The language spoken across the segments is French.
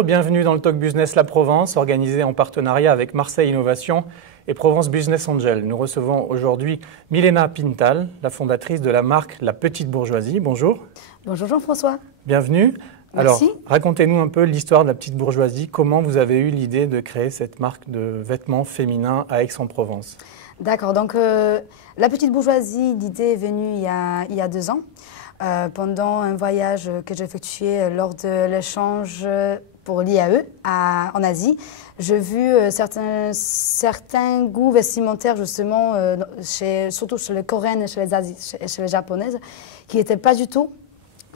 Bonjour, bienvenue dans le Talk Business La Provence, organisé en partenariat avec Marseille Innovation et Provence Business Angel. Nous recevons aujourd'hui Milena Pintal, la fondatrice de la marque La Petite Bourgeoisie. Bonjour. Bonjour Jean-François. Bienvenue. Merci. Alors, racontez-nous un peu l'histoire de La Petite Bourgeoisie. Comment vous avez eu l'idée de créer cette marque de vêtements féminins à Aix-en-Provence? D'accord, donc La Petite Bourgeoisie, l'idée est venue il y a 2 ans. Pendant un voyage que j'ai effectué lors de l'échange pour l'IAE en Asie, j'ai vu certains goûts vestimentaires justement, surtout chez les Coréennes et chez les Japonaises, qui n'étaient pas du tout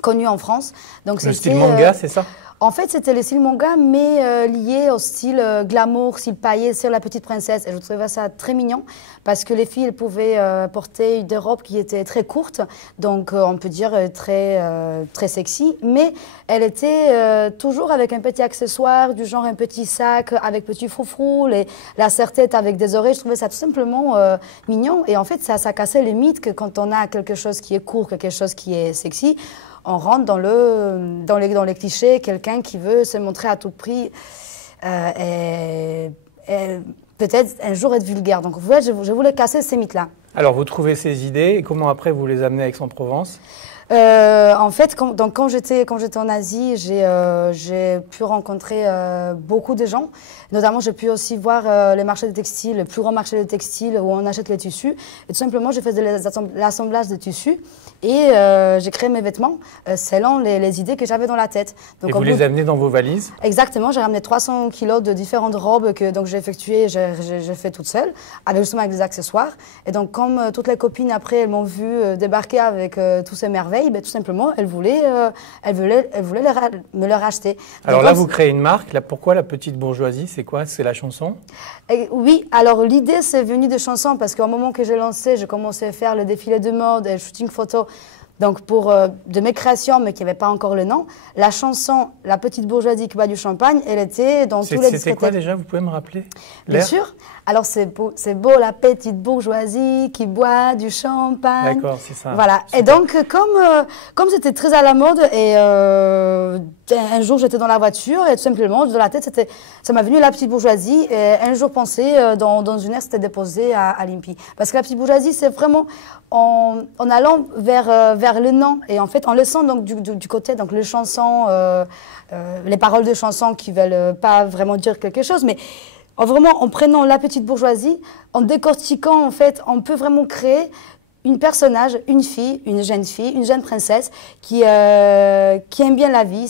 connus en France. Donc, le style manga, c'est ça? En fait, c'était le style manga, mais lié au style glamour, style paillé, sur La Petite Princesse. Et je trouvais ça très mignon, parce que les filles, elles pouvaient porter des robes qui étaient très courtes, donc on peut dire très sexy, mais elle était toujours avec un petit accessoire, du genre un petit sac avec petit froufrou, la serre-tête avec des oreilles. Je trouvais ça tout simplement mignon. Et en fait, ça cassait le mythe que quand on a quelque chose qui est court, quelque chose qui est sexy, on rentre dans les clichés, quelqu'un qui veut se montrer à tout prix et peut-être un jour être vulgaire. Donc, vous voyez, je voulais casser ces mythes-là. Alors, vous trouvez ces idées et comment après vous les amenez à Aix-en-Provence? En fait, quand j'étais en Asie, j'ai pu rencontrer beaucoup de gens. Notamment, j'ai pu aussi voir les marchés de textiles, le plus grand marché de textiles où on achète les tissus. Et tout simplement, je faisais l'assemblage de tissus et j'ai créé mes vêtements selon les idées que j'avais dans la tête. Donc, et vous les amenez dans vos valises? Exactement, j'ai ramené 300 kilos de différentes robes que j'ai effectuées, j'ai fait toute seule, justement avec des accessoires. Et donc, comme toutes les copines après, elles m'ont vu débarquer avec tous ces merveilles, ben, tout simplement, elles voulaient me les racheter. Alors donc, là, vous créez une marque. Là, pourquoi La Petite Bourgeoisie? C'est quoi? C'est la chanson? Oui, alors l'idée, c'est venu de chansons parce qu'au moment que j'ai lancé, j'ai commencé à faire le défilé de mode et le shooting photo. Donc, de mes créations, mais qui n'avaient pas encore le nom, la chanson La Petite Bourgeoisie qui boit du champagne, elle était dans tous les discothèques. C'était quoi déjà? Vous pouvez me rappeler? Bien sûr. Alors, c'est beau la petite bourgeoisie qui boit du champagne. D'accord, c'est ça. Voilà. Super. Et donc, comme c'était très à la mode, et un jour, j'étais dans la voiture, et tout simplement, de la tête, ça m'a venu La Petite Bourgeoisie, et un jour pensé, dans une heure, c'était déposé à l'INPI. Parce que La Petite Bourgeoisie, c'est vraiment en allant vers le nom, et en fait, en laissant donc du côté, donc les chansons, les paroles de chansons qui veulent pas vraiment dire quelque chose, mais vraiment, en prenant La Petite Bourgeoisie, en décortiquant, en fait, on peut vraiment créer une personnage, une fille, une jeune princesse qui aime bien la vie.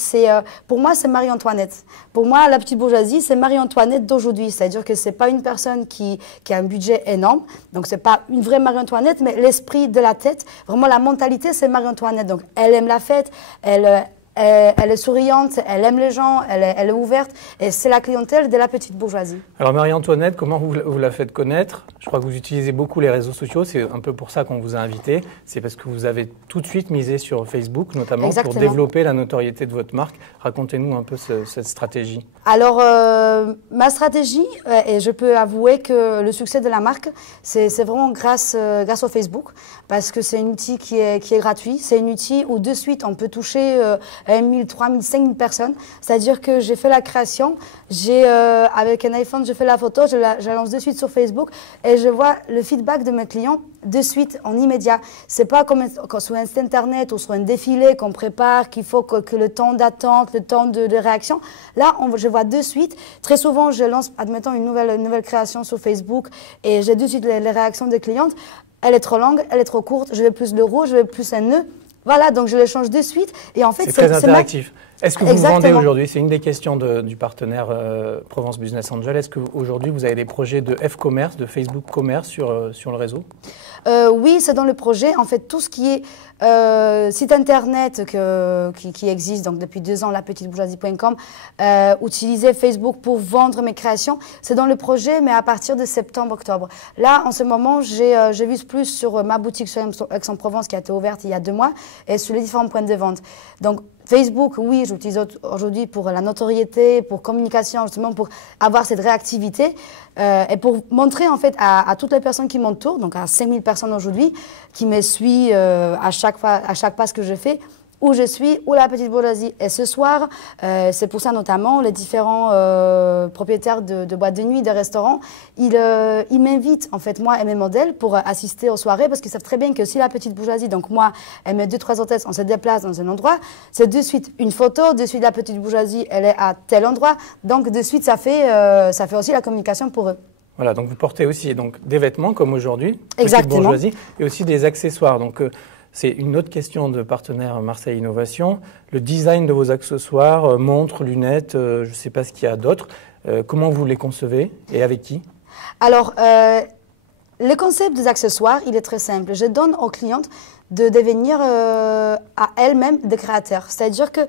Pour moi, c'est Marie-Antoinette. Pour moi, La Petite Bourgeoisie, c'est Marie-Antoinette d'aujourd'hui. C'est-à-dire que c'est pas une personne qui a un budget énorme. Donc, c'est pas une vraie Marie-Antoinette, mais l'esprit de la tête, vraiment la mentalité, c'est Marie-Antoinette. Donc, elle aime la fête, elle est souriante, elle aime les gens, elle est ouverte, et c'est la clientèle de La Petite Bourgeoisie. Alors Marie-Antoinette, comment vous la faites connaître? Je crois que vous utilisez beaucoup les réseaux sociaux, c'est un peu pour ça qu'on vous a invité. C'est parce que vous avez tout de suite misé sur Facebook, notamment. Exactement. Pour développer la notoriété de votre marque. Racontez-nous un peu cette stratégie. Alors, ma stratégie, et je peux avouer que le succès de la marque, c'est vraiment grâce au Facebook, parce que c'est un outil qui est gratuit. C'est un outil où de suite, on peut toucher 1000, 3000, 5000 personnes. C'est-à-dire que j'ai fait la création, avec un iPhone, je fais la photo, je la lance de suite sur Facebook et je vois le feedback de mes clients de suite, en immédiat. C'est pas comme sur un site internet ou sur un défilé qu'on prépare, qu'il faut que le temps d'attente, le temps de réaction. Là, je vois de suite. Très souvent, je lance, admettons, une nouvelle création sur Facebook et j'ai de suite les réactions des clientes. Elle est trop longue, elle est trop courte, je veux plus de rouge, je veux plus un nœud. Voilà, donc je les change de suite. Et en fait, c'est très interactif. Est-ce que vous vendez aujourd'hui? C'est une des questions du partenaire Provence Business Angel. Est-ce qu'aujourd'hui, vous avez des projets de F-commerce, de Facebook commerce sur le réseau? Oui, c'est dans le projet. En fait, tout ce qui est site internet qui existe donc depuis 2 ans, lapetitebourgeoisie.com, utiliser Facebook pour vendre mes créations, c'est dans le projet, mais à partir de septembre-octobre. Là, en ce moment, je vise plus sur ma boutique sur Aix-en-Provence qui a été ouverte il y a 2 mois et sur les différents points de vente. Donc, Facebook, oui, j'utilise aujourd'hui pour la notoriété, pour communication, justement pour avoir cette réactivité et pour montrer en fait à toutes les personnes qui m'entourent, donc à 5000 personnes aujourd'hui, qui me suivent à chaque pas ce que je fais, où je suis, où la petite bourgeoisie est ce soir. C'est pour ça notamment les différents propriétaires de boîtes de nuit, de restaurants, ils m'invitent en fait moi et mes modèles pour assister aux soirées parce qu'ils savent très bien que si la petite bourgeoisie, donc moi, elle met 2-3 hôtesses, on se déplace dans un endroit, c'est de suite une photo, de suite la petite bourgeoisie, elle est à tel endroit, donc de suite ça fait aussi la communication pour eux. Voilà, donc vous portez aussi donc, des vêtements comme aujourd'hui, petite bourgeoisie, et aussi des accessoires. Donc c'est une autre question de partenaire Marseille Innovation. Le design de vos accessoires, montres, lunettes, je ne sais pas ce qu'il y a d'autre. Comment vous les concevez et avec qui? Alors, le concept des accessoires, il est très simple. Je donne aux clientes de devenir à elles-mêmes des créateurs. C'est-à-dire que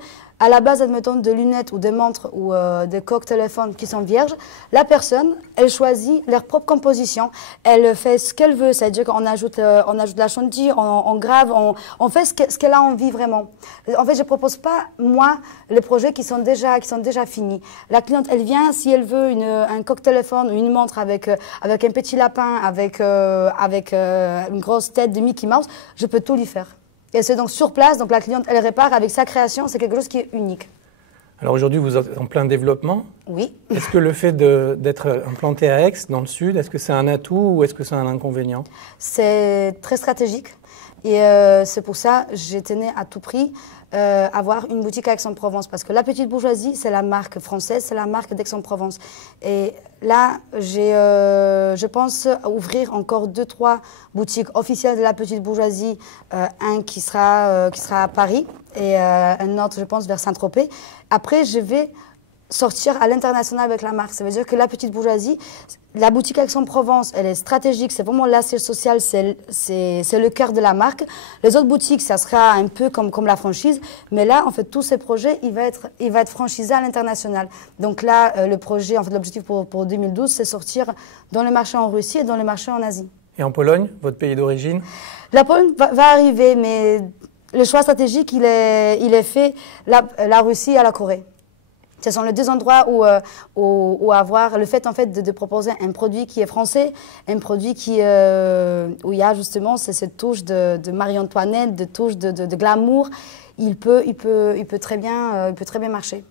à la base, admettons, de lunettes ou de montres ou de coques téléphones qui sont vierges, la personne, elle choisit leur propre composition. Elle fait ce qu'elle veut, c'est-à-dire qu'on ajoute de la chantilly, on grave, on fait ce qu'elle a envie vraiment. En fait, je ne propose pas, moi, les projets qui sont déjà finis. La cliente, elle vient, si elle veut un coque téléphone ou une montre avec un petit lapin, avec une grosse tête de Mickey Mouse, je peux tout lui faire. Et c'est donc sur place, donc la cliente, elle répare avec sa création, c'est quelque chose qui est unique. Alors aujourd'hui, vous êtes en plein développement. Oui. Est-ce que le fait d'être implanté à Aix, dans le sud, est-ce que c'est un atout ou est-ce que c'est un inconvénient? C'est très stratégique et c'est pour ça que je tenais à tout prix avoir une boutique à Aix-en-Provence parce que la petite bourgeoisie, c'est la marque française, c'est la marque d'Aix-en-Provence. Et là, je pense ouvrir encore 2-3 boutiques officielles de la petite bourgeoisie, un qui sera à Paris et un autre, je pense, vers Saint-Tropez. Après, je vais sortir à l'international avec la marque. Ça veut dire que la petite bourgeoisie, la boutique Aix-en-Provence, elle est stratégique, c'est vraiment l'assiette sociale, c'est le cœur de la marque. Les autres boutiques, ça sera un peu comme la franchise, mais là, en fait, tous ces projets, il va être franchisé à l'international. Donc là, le projet, en fait, l'objectif pour 2012, c'est sortir dans les marchés en Russie et dans les marchés en Asie. Et en Pologne, votre pays d'origine? La Pologne va arriver, mais le choix stratégique, il est fait la Russie et la Corée. Ce sont les deux endroits où avoir le fait en fait de proposer un produit qui est français, un produit où il y a justement cette touche de Marie-Antoinette, de touche de glamour. Il peut très bien marcher.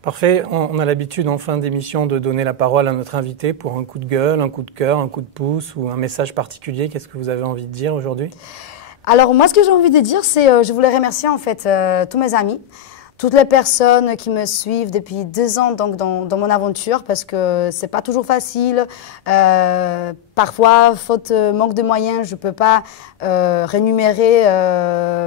Parfait. On a l'habitude en fin d'émission de donner la parole à notre invité pour un coup de gueule, un coup de cœur, un coup de pouce ou un message particulier. Qu'est-ce que vous avez envie de dire aujourd'hui? Alors moi, ce que j'ai envie de dire, c'est je voulais remercier en fait tous mes amis. Toutes les personnes qui me suivent depuis 2 ans donc, dans mon aventure, parce que c'est pas toujours facile. Parfois, faute manque de moyens, je peux pas rémunérer,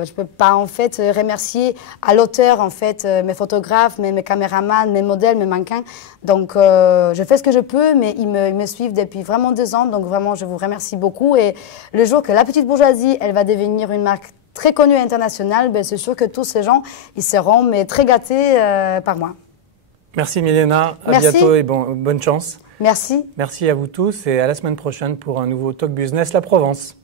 je peux pas en fait remercier à l'auteur en fait mes photographes, mes caméramans, mes modèles, mes mannequins. Donc, je fais ce que je peux, mais ils me suivent depuis vraiment 2 ans. Donc, vraiment, je vous remercie beaucoup. Et le jour que la petite bourgeoisie, elle va devenir une marque très connue internationale, ben c'est sûr que tous ces gens, ils seront mais très gâtés par moi. Merci Milena, à Merci. bientôt et bonne chance. Merci. Merci à vous tous et à la semaine prochaine pour un nouveau Talk Business La Provence.